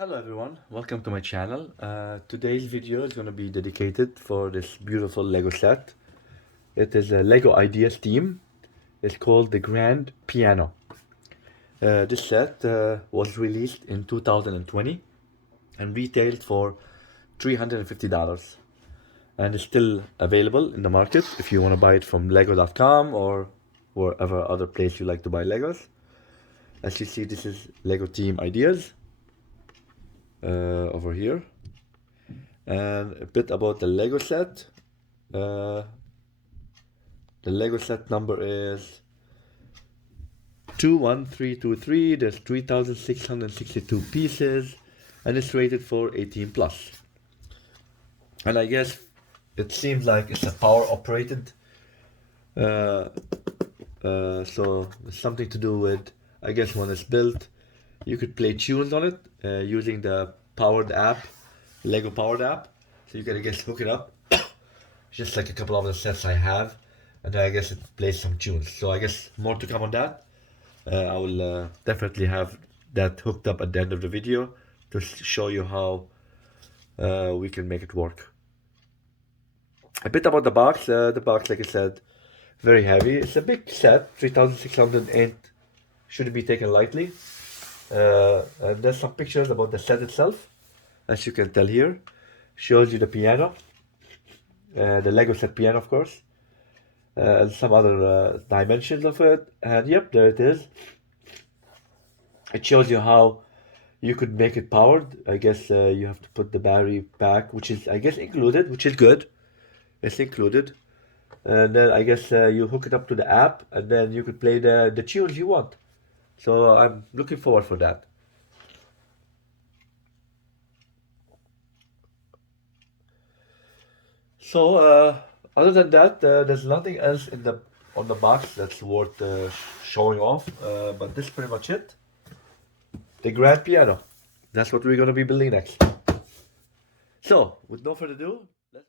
Hello everyone, welcome to my channel. Today's video is going to be dedicated for this beautiful Lego set. It is a Lego Ideas theme. It's called the Grand Piano. This set was released in 2020 and retailed for $350 and is still available in the market if you want to buy it from lego.com or wherever other place you like to buy Legos. As you see, this is Lego Team Ideas over here, and a bit about the Lego set. The Lego set number is 21323. There's 3,662 pieces, and it's rated for 18 plus. And I guess it seems like it's a power operated. So it's something to do with, I guess, when it's built, you could play tunes on it using the powered app, Lego powered app. So you can, I guess, hook it up, just like a couple of the sets I have, and then I guess it plays some tunes. So I guess more to come on that. I will definitely have that hooked up at the end of the video to show you how we can make it work. A bit about the box. The box, like I said, very heavy. It's a big set, 3,600 ain't shouldn't be taken lightly. And there's some pictures about the set itself, as you can tell here. Shows you the piano, the Lego set piano, of course, and some other dimensions of it. And yep, there it is. It shows you how you could make it powered. I guess you have to put the battery back, which is, I guess, included, which is good. It's included. And then I guess you hook it up to the app, and then you could play the tunes you want. So I'm looking forward for that. So other than that, there's nothing else in the on the box that's worth showing off. But this is pretty much it. The grand piano. That's what we're gonna be building next. So with no further ado, let's.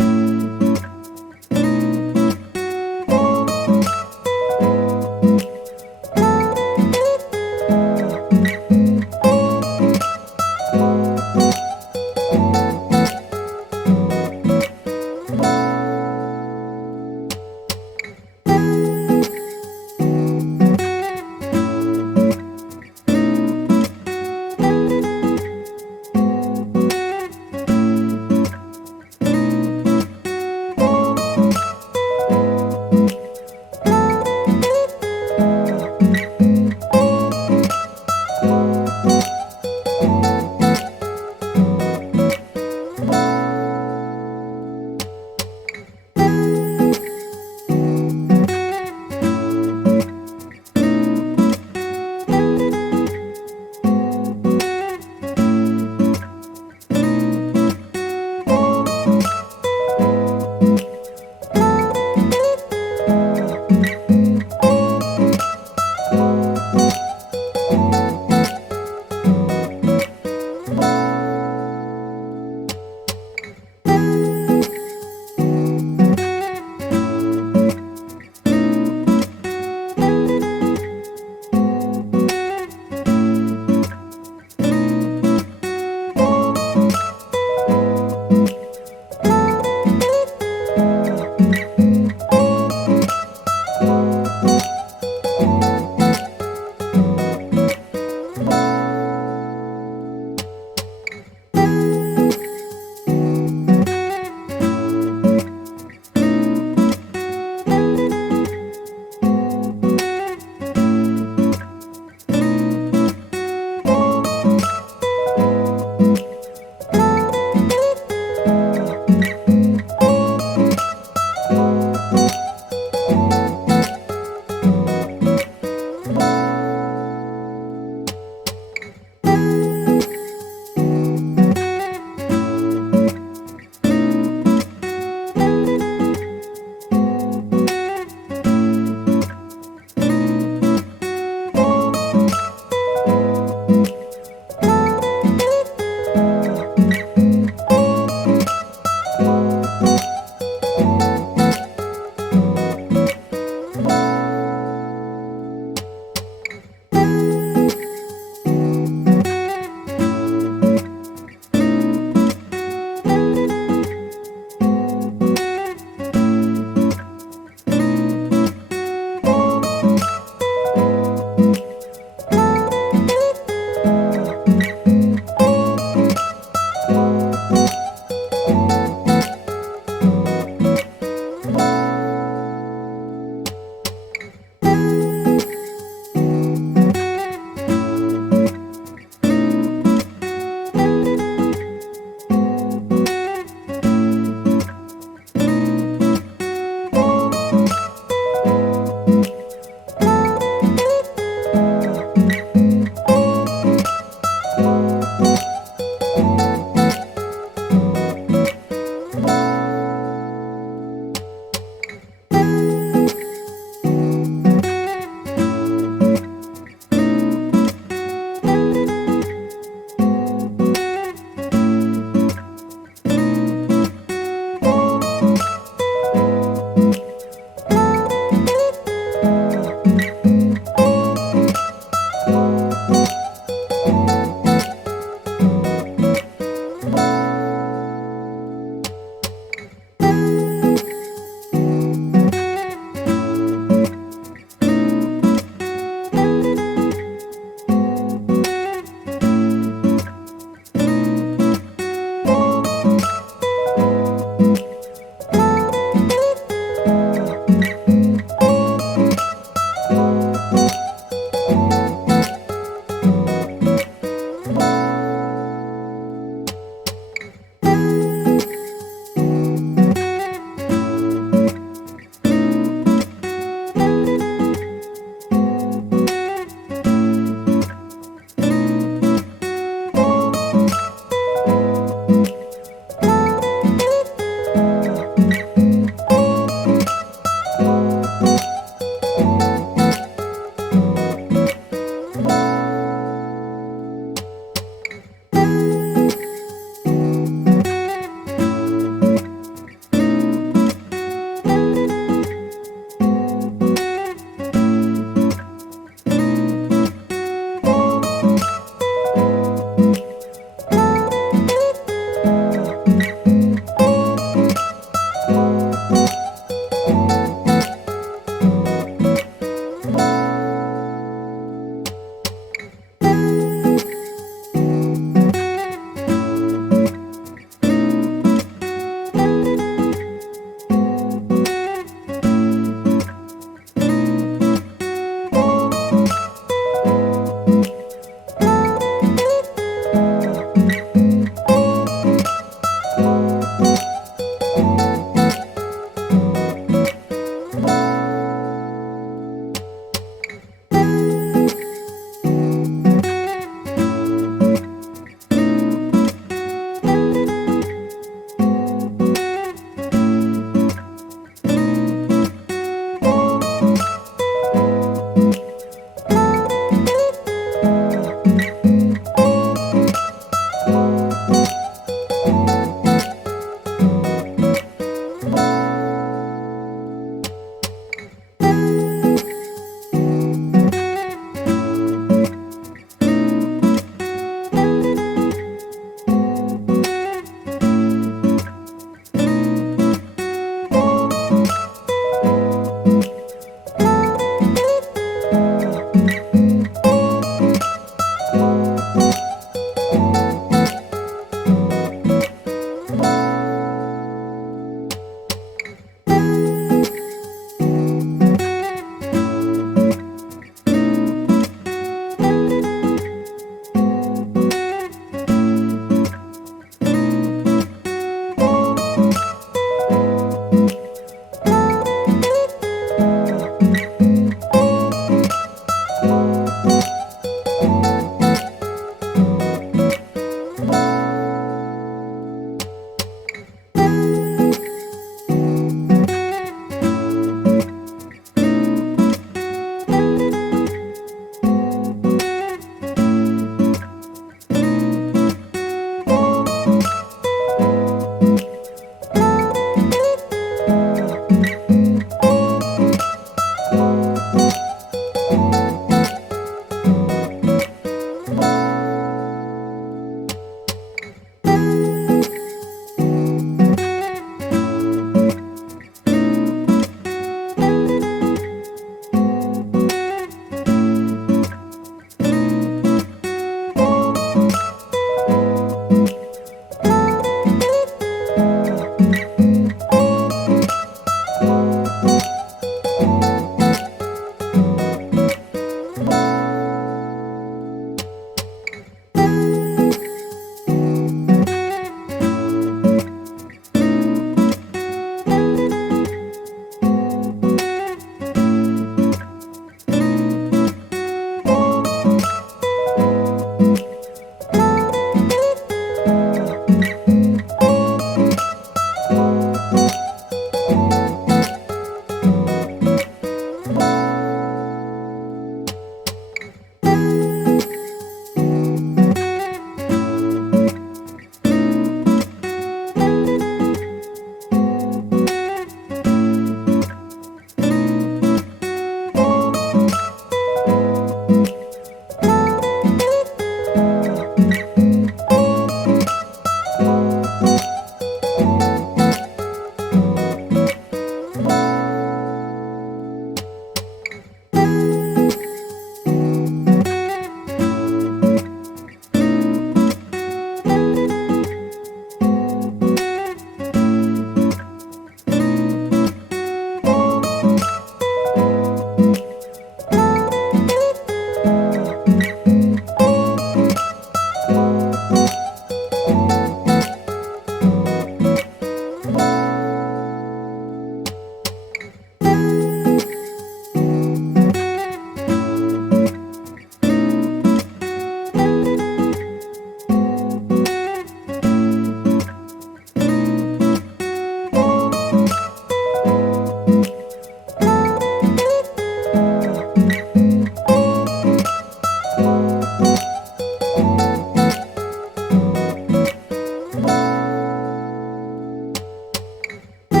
I'm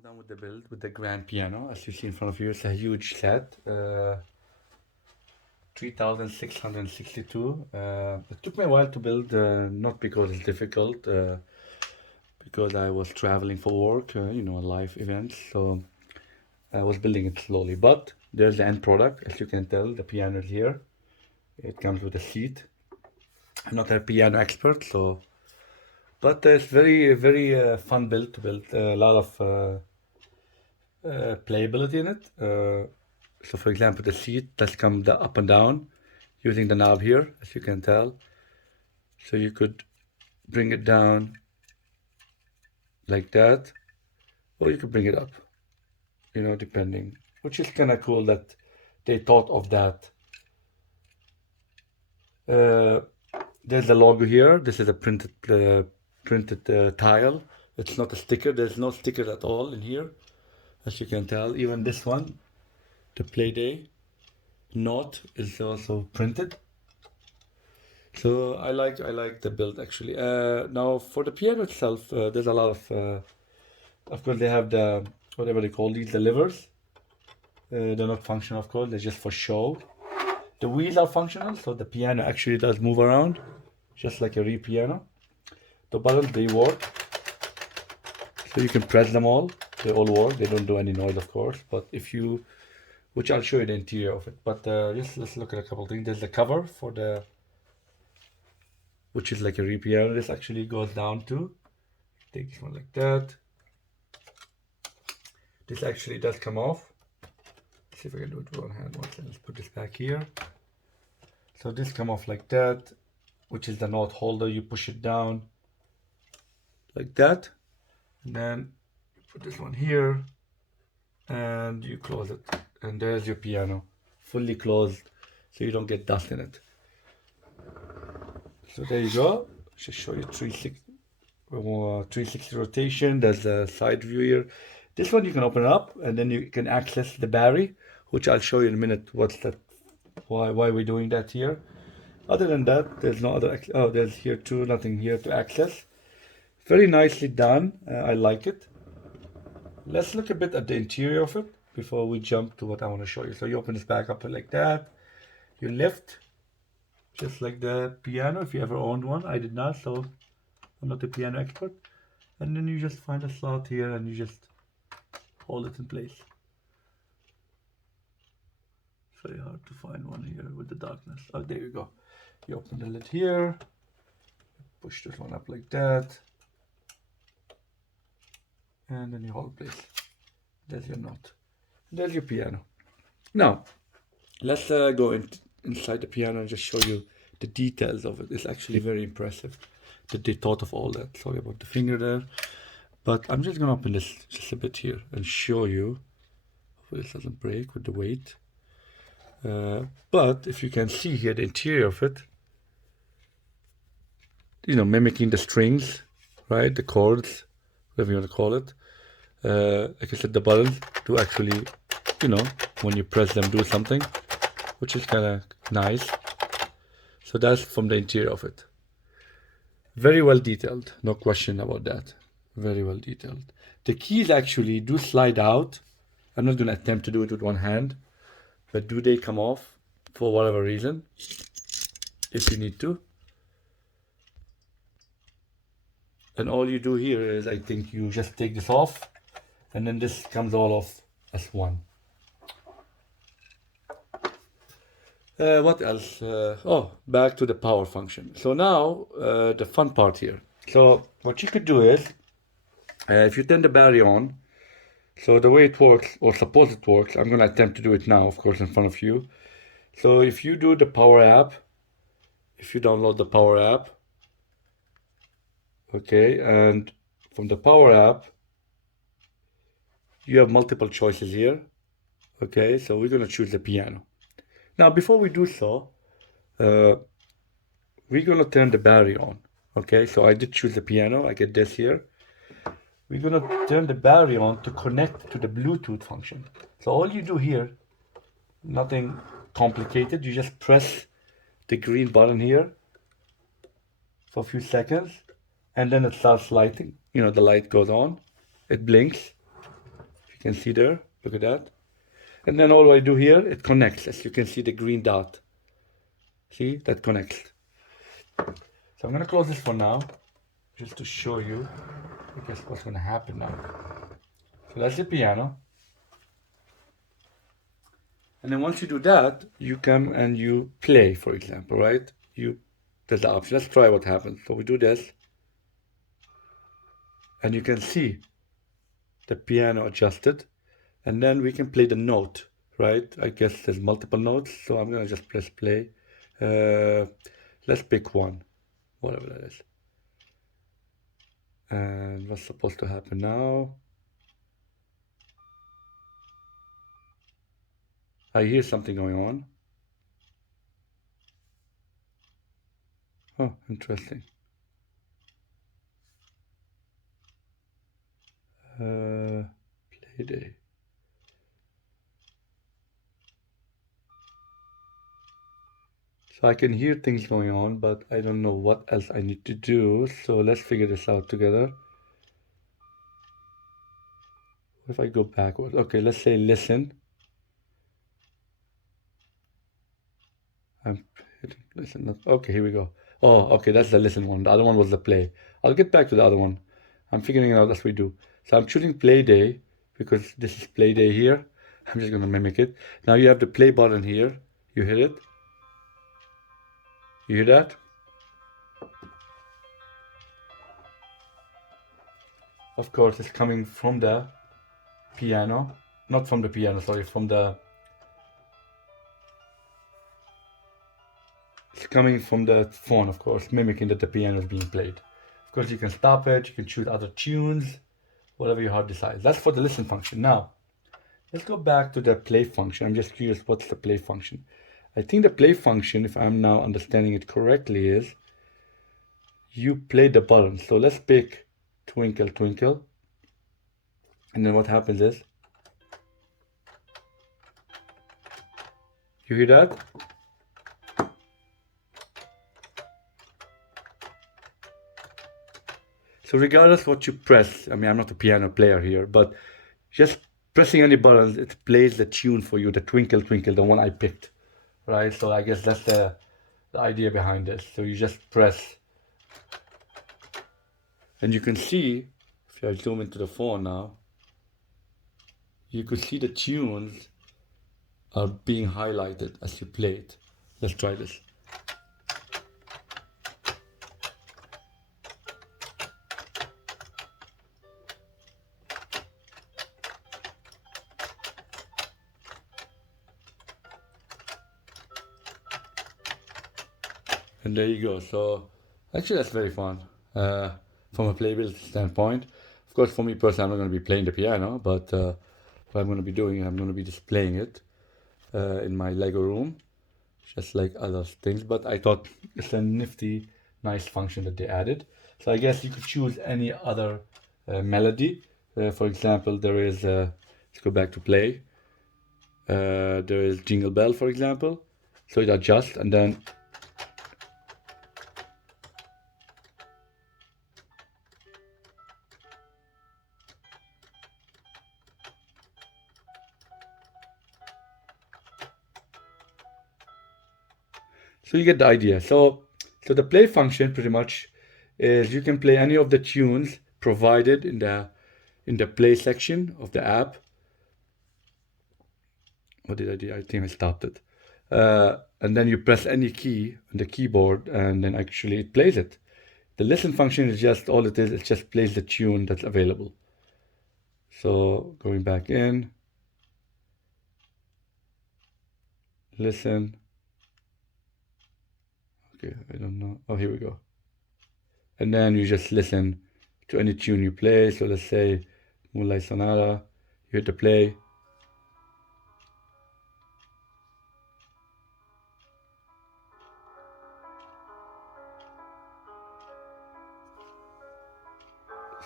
done with the build with the grand piano. As you see in front of you, it's a huge set. 3,662. It took me a while to build, not because it's difficult, because I was traveling for work, live events. So I was building it slowly. But there's the end product. As you can tell, the piano is here. It comes with a seat. I'm not a piano expert, but it's very, very fun build to build. A lot of playability in it. So for example, the seat does come up and down using the knob here, as you can tell. So you could bring it down like that, or you could bring it up, depending, which is kind of cool that they thought of that. There's a logo here. This is a printed tile. It's not a sticker. There's no sticker at all in here, as you can tell. Even this one, the Playday note, is also printed. So I like the build actually. Now for the piano itself, there's a lot of course they have the whatever they call these, the levers. They're not functional, of course. They're just for show. The wheels are functional, so the piano actually does move around, just like a real piano. The buttons, they work, so you can press them all. They all work. They don't do any noise, of course. But which I'll show you the interior of it. But let's look at a couple things. There's the cover for the, which is like a real piano. This actually goes down to, take this one like that. This actually does come off. Let's see if I can do it with one hand. Let's put this back here. So this come off like that, which is the note holder. You push it down like that, and then you put this one here, and you close it. And there's your piano, fully closed, so you don't get dust in it. So there you go. Just show you 360 rotation. There's a side view here. This one you can open it up, and then you can access the battery, which I'll show you in a minute. What's that? Why we're doing that here? Other than that, there's no other. Oh, there's here too. Nothing here to access. Very nicely done. I like it. Let's look a bit at the interior of it before we jump to what I want to show you. So you open this back up like that. You lift, just like the piano. If you ever owned one, I did not, so I'm not a piano expert. And then you just find a slot here, and you just hold it in place. Very hard to find one here with the darkness. Oh, there you go. You open the lid here, push this one up like that, and then you hold place. There's your note. There's your piano. Now, let's go inside the piano and just show you the details of it. It's actually very impressive that they thought of all that. Sorry about the finger there, but I'm just gonna open this just a bit here and show you. Hopefully this doesn't break with the weight. But if you can see here the interior of it, mimicking the strings, right? The chords, whatever you want to call it. Like I said, the buttons do actually, when you press them, do something, which is kind of nice. So that's from the interior of it. Very well detailed, no question about that. Very well detailed. The keys actually do slide out. I'm not going to attempt to do it with one hand, but do they come off for whatever reason, if you need to. And all you do here is, I think you just take this off, and then this comes all off as one. What else? Back to the power function. So now, the fun part here. So what you could do is, if you turn the battery on, so the way it works, or suppose it works, I'm going to attempt to do it now, of course, in front of you. So if you do the power app, if you download the power app, okay, and from the power app, you have multiple choices here. Okay, so we're going to choose the piano. Now, before we do so, we're going to turn the battery on. Okay, so I did choose the piano. I get this here. we're gonna turn the battery on to connect to the Bluetooth function. So all you do here, nothing complicated, you just press the green button here for a few seconds, and then it starts lighting. You know, the light goes on, it blinks. You can see there, look at that. And then all I do here, it connects, as you can see the green dot. See, that connects. So I'm gonna close this for now, just to show you, I guess, what's gonna happen now. So that's the piano. And then once you do that, you come and you play, for example, right? There's the option. Let's try what happens. So we do this, and you can see the piano adjusted, and then we can play the note, right? I guess there's multiple notes, so I'm gonna just press play. Let's pick one, whatever that is. And what's supposed to happen now? I hear something going on. Oh, interesting. Play day. So I can hear things going on, but I don't know what else I need to do. So let's figure this out together. If I go backwards, okay, let's say listen. I'm hitting listen. Okay, here we go. Oh, okay, that's the listen one. The other one was the play. I'll get back to the other one. I'm figuring it out as we do. So I'm choosing play day because this is play day here. I'm just gonna mimic it. Now you have the play button here. You hit it. You hear that? Of course, it's coming from the piano. Not from the piano, sorry, from the... It's coming from the phone, of course, mimicking that the piano is being played. Of course, you can stop it, you can choose other tunes, whatever your heart decides. That's for the listen function. Now, let's go back to the play function. I'm just curious, what's the play function? I think the play function, if I'm now understanding it correctly, is you play the button. So let's pick Twinkle Twinkle. And then what happens is, you hear that? So regardless what you press, I mean, I'm not a piano player here, but just pressing any buttons, it plays the tune for you, the Twinkle Twinkle, the one I picked, right? So I guess that's the idea behind this. So you just press, and you can see, if I zoom into the phone now, you can see the tunes are being highlighted as you play it. Let's try this. And there you go. So actually that's very fun from a playability standpoint. Of course, for me personally, I'm not going to be playing the piano, but what I'm going to be doing, I'm going to be displaying it in my Lego room, just like other things. But I thought it's a nifty, nice function that they added. So I guess you could choose any other melody. For example, there is, let's go back to play. There is Jingle Bell, for example. So it adjusts, and then so you get the idea. So the play function pretty much is you can play any of the tunes provided in the play section of the app. What did I do? I think I stopped it. And then you press any key on the keyboard, and then actually it plays it. The listen function is just all it is. It just plays the tune that's available. So going back in, listen. Okay, I don't know. Oh, here we go. And then you just listen to any tune you play. So let's say Moonlight Sonata. You hit the play.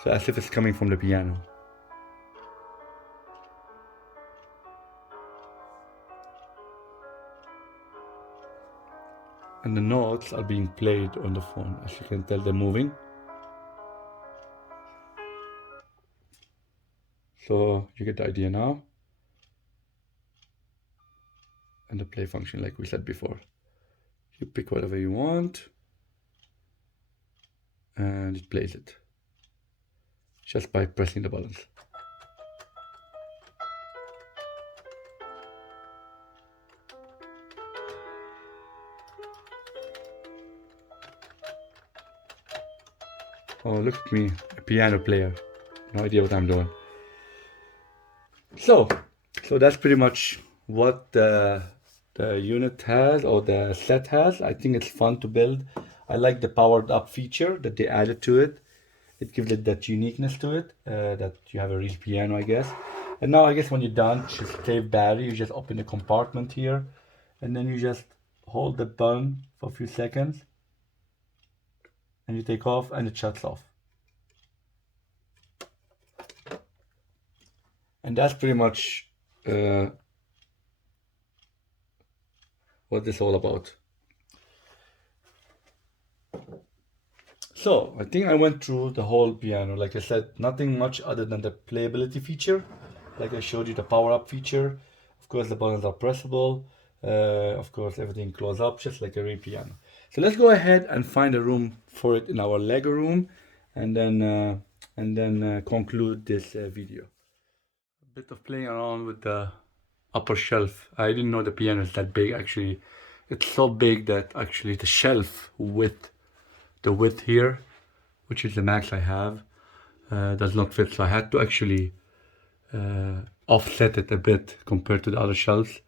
So So as if it's coming from the piano. And the notes are being played on the phone. As you can tell, they're moving. So you get the idea now. And the play function, like we said before. You pick whatever you want. And it plays it. Just by pressing the buttons. Oh, look at me, a piano player. No idea what I'm doing. So that's pretty much what the unit has, or the set has. I think it's fun to build. I like the powered up feature that they added to it. It gives it that uniqueness to it, that you have a real piano, I guess. And now I guess when you're done, just save battery, you just open the compartment here, and then you just hold the button for a few seconds, and you take off, and it shuts off. And that's pretty much what this is all about. So I think I went through the whole piano. Like I said, nothing much other than the playability feature. Like I showed you, the power up feature. Of course, the buttons are pressable. Of course, everything closes up just like a real piano. So let's go ahead and find a room for it in our Lego room, and then conclude this video. A bit of playing around with the upper shelf. I didn't know the piano is that big. Actually, it's so big that actually the shelf width, the width here, which is the max I have, does not fit. So I had to actually offset it a bit compared to the other shelves,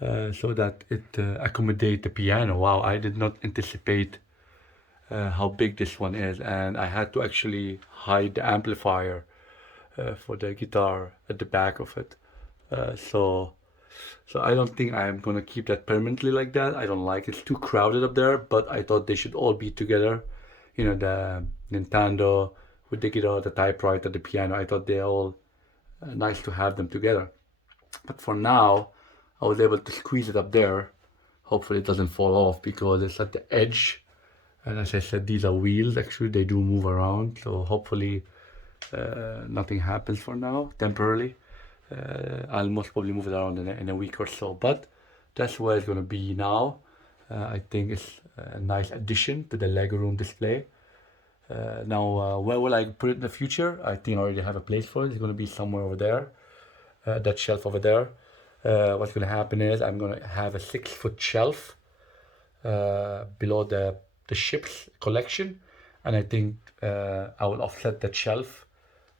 so that it accommodate the piano. Wow, I did not anticipate how big this one is, and I had to actually hide the amplifier for the guitar at the back of it. So I don't think I'm gonna keep that permanently like that. I don't like it. It's too crowded up there, but I thought they should all be together. You know, the Nintendo with the guitar, the typewriter, the piano. I thought they're all nice to have them together. But for now, I was able to squeeze it up there. Hopefully it doesn't fall off because it's at the edge. And as I said, these are wheels. Actually, they do move around. So hopefully nothing happens for now, temporarily. I'll most probably move it around in a week or so, but that's where it's going to be now. I think it's a nice addition to the Lego room display. Now, where will I put it in the future? I think I already have a place for it. It's going to be somewhere over there, that shelf over there. What's going to happen is I'm going to have a 6-foot shelf below the ships collection, and I think I will offset that shelf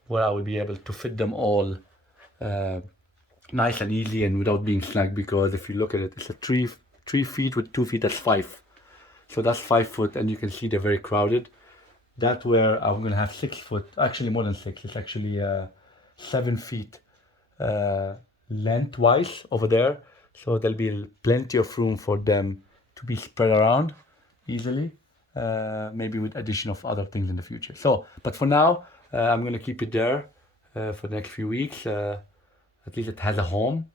where I will be able to fit them all nice and easy and without being snug, because if you look at it, it's a 3 feet with 2 feet, that's 5. So that's 5 foot, and you can see they're very crowded. That's where I'm gonna have 6 foot, actually more than 6, it's actually 7 feet lengthwise over there. So there'll be plenty of room for them to be spread around easily, maybe with addition of other things in the future. So, but for now, I'm gonna keep it there for the next few weeks. At least it has a home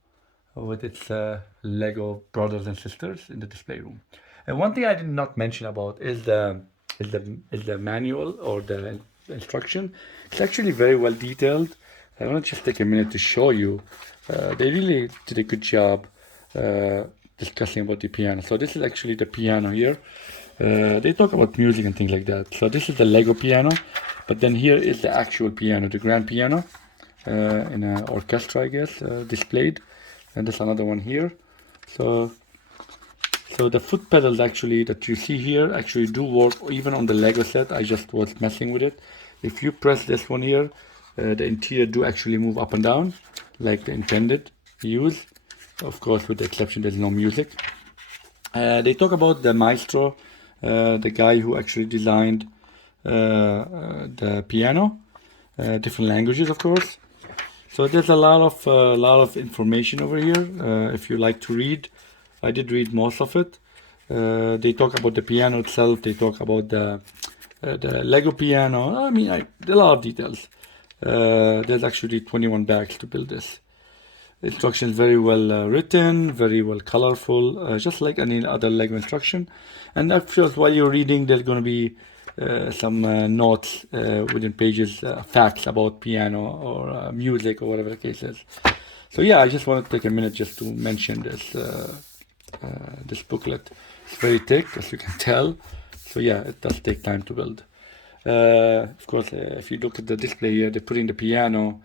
with its Lego brothers and sisters in the display room. And one thing I did not mention about is the manual or the instruction. It's actually very well detailed. I want to just take a minute to show you. They really did a good job discussing about the piano. So this is actually the piano here. They talk about music and things like that. So this is the Lego piano, but then here is the actual piano, the grand piano. In an orchestra, I guess, displayed, and there's another one here. So the foot pedals actually that you see here actually do work even on the Lego set. I just was messing with it. If you press this one here, the interior do actually move up and down like the intended use. Of course, with the exception there's no music. They talk about the maestro, the guy who actually designed the piano, different languages, of course. So there's a lot of information over here. If you like to read, I did read most of it. They talk about the piano itself. They talk about the the Lego piano. I mean, a lot of details. There's actually 21 bags to build this. The instruction is very well written, very well colorful, just like any other Lego instruction. And of course, while you're reading, there's going to be some notes within pages, facts about piano or music or whatever the case is. So yeah, I just want to take a minute just to mention this booklet. It's very thick, as you can tell. So yeah, it does take time to build. Of course, if you look at the display here, they're putting the piano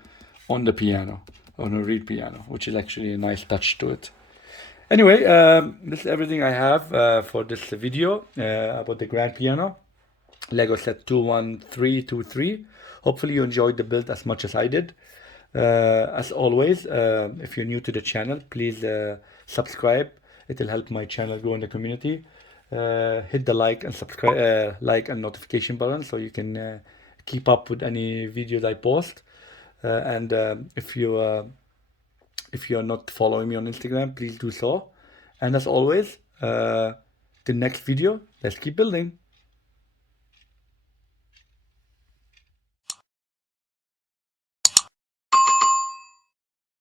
on the piano, on a real piano, which is actually a nice touch to it. Anyway, this is everything I have for this video about the grand piano. Lego set 21323. Hopefully you enjoyed the build as much as I did. As always, if you're new to the channel, please subscribe. It will help my channel grow in the community. Hit the like and subscribe, like and notification button so you can keep up with any videos I post. And if you are not following me on Instagram, please do so. And as always, the next video, let's keep building.